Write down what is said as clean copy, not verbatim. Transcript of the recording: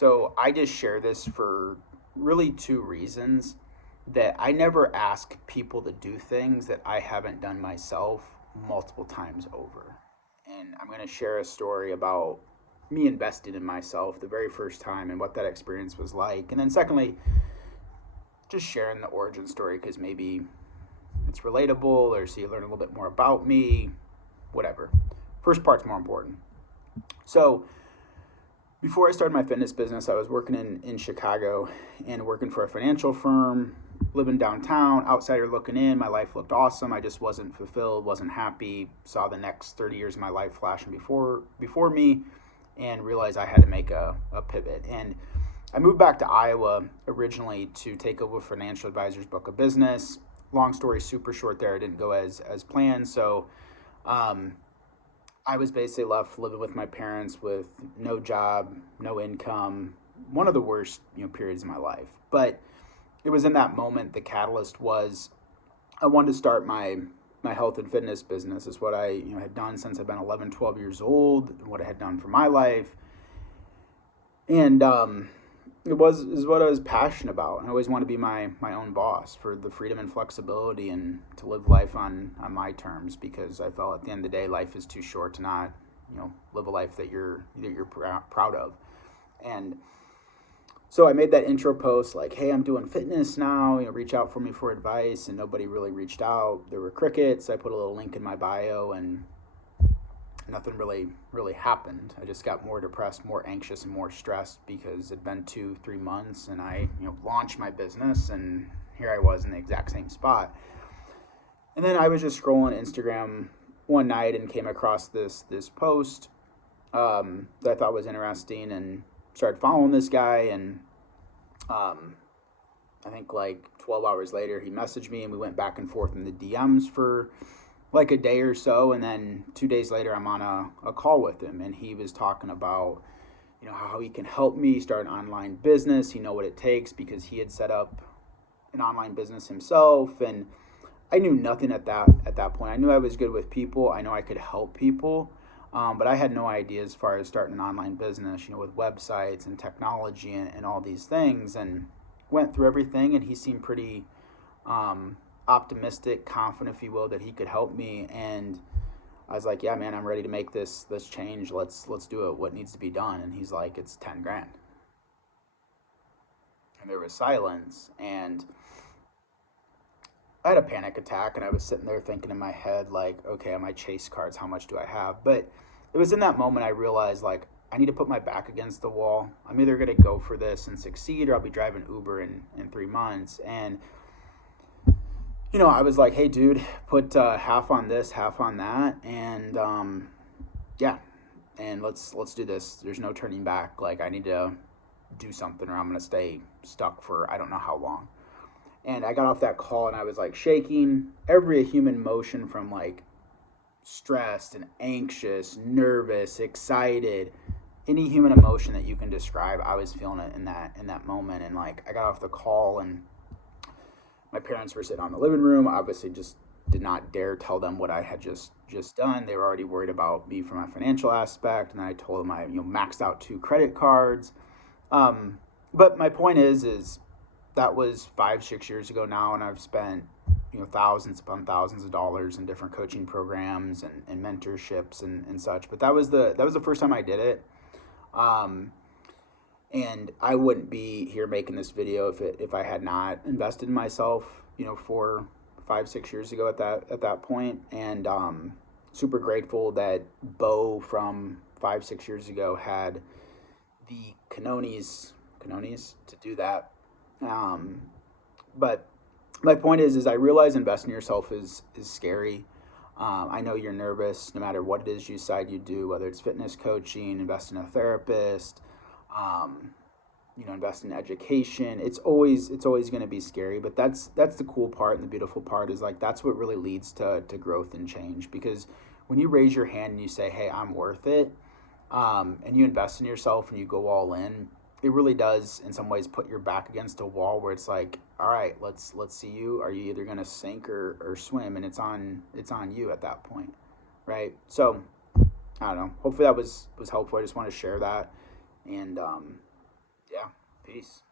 So I just share this for really two reasons: that I never ask people to do things that I haven't done myself multiple times over. And I'm going to share a story about me investing in myself the very first time and what that experience was like. And then, secondly, just sharing the origin story because maybe it's relatable or so you learn a little bit more about me, whatever. First part's more important. So, before I started my fitness business, I was working in Chicago and working for a financial firm, living downtown, outsider looking in. My life looked awesome. I just wasn't fulfilled, wasn't happy, saw the next 30 years of my life flashing before me, and realized I had to make a pivot. And I moved back to Iowa originally to take over Financial Advisor's book of business. Long story super short there, it didn't go as planned. So um, I was basically left living with my parents with no job, no income, one of the worst periods of my life. But it was in that moment the catalyst was I wanted to start my health and fitness business. It's what I had done since I've been 11, 12 years old, what I had done for my life. And is what I was passionate about. I always want to be my own boss for the freedom and flexibility and to live life on my terms, because I felt at the end of the day life is too short to not live a life that you're proud of. And so I made that intro post like, hey, I'm doing fitness now, reach out for me for advice, and nobody really reached out. There were crickets. I put a little link in my bio, and nothing really happened. I just got more depressed, more anxious, and more stressed because it'd been 2-3 months and I launched my business, and here I was in the exact same spot. And then I was just scrolling Instagram one night and came across this post that I thought was interesting, and started following this guy. And I think like 12 hours later he messaged me and we went back and forth in the DMs for like a day or so. And then 2 days later I'm on a call with him, and he was talking about how he can help me start an online business. He know what it takes because he had set up an online business himself. And I knew nothing at that point. I knew I was good with people. I know I could help people, but I had no idea as far as starting an online business, with websites and technology and all these things. And went through everything, and he seemed pretty optimistic, confident, if you will, that he could help me. And I was like, yeah, man, I'm ready to make this change. Let's do it. What needs to be done? And he's like, it's 10 grand. And there was silence, and I had a panic attack, and I was sitting there thinking in my head, like, okay, on my chase cards, how much do I have? But it was in that moment I realized, like, I need to put my back against the wall. I'm either going to go for this and succeed, or I'll be driving Uber in 3 months. And I was like, hey, dude, put half on this, half on that, and yeah, and let's do this. There's no turning back. Like, I need to do something, or I'm gonna stay stuck for I don't know how long. And I got off that call, and I was like shaking every human emotion, from like stressed and anxious, nervous, excited, any human emotion that you can describe. I was feeling it in that moment. And like, I got off the call, and my parents were sitting on the living room. Obviously, just did not dare tell them what I had just done. They were already worried about me from a financial aspect. And then I told them I maxed out 2 credit cards. But my point is that was 5-6 years ago now, and I've spent thousands upon thousands of dollars in different coaching programs and mentorships and such. But that was the first time I did it. And I wouldn't be here making this video if I had not invested in myself, 4, 5, 6 years ago at that point. And super grateful that Bo from 5, 6 years ago had the Canones to do that. But my point is I realize investing in yourself is scary. I know you're nervous no matter what it is you decide you do, whether it's fitness coaching, invest in a therapist, invest in education. It's always going to be scary, but that's the cool part, and the beautiful part is like that's what really leads to growth and change. Because when you raise your hand and you say, hey, I'm worth it, and you invest in yourself and you go all in, it really does in some ways put your back against a wall where it's like, all right, let's see you. Are you either going to sink or swim? And it's on you at that point, right? So I don't know. Hopefully that was helpful. I just want to share that. And Yeah. Peace.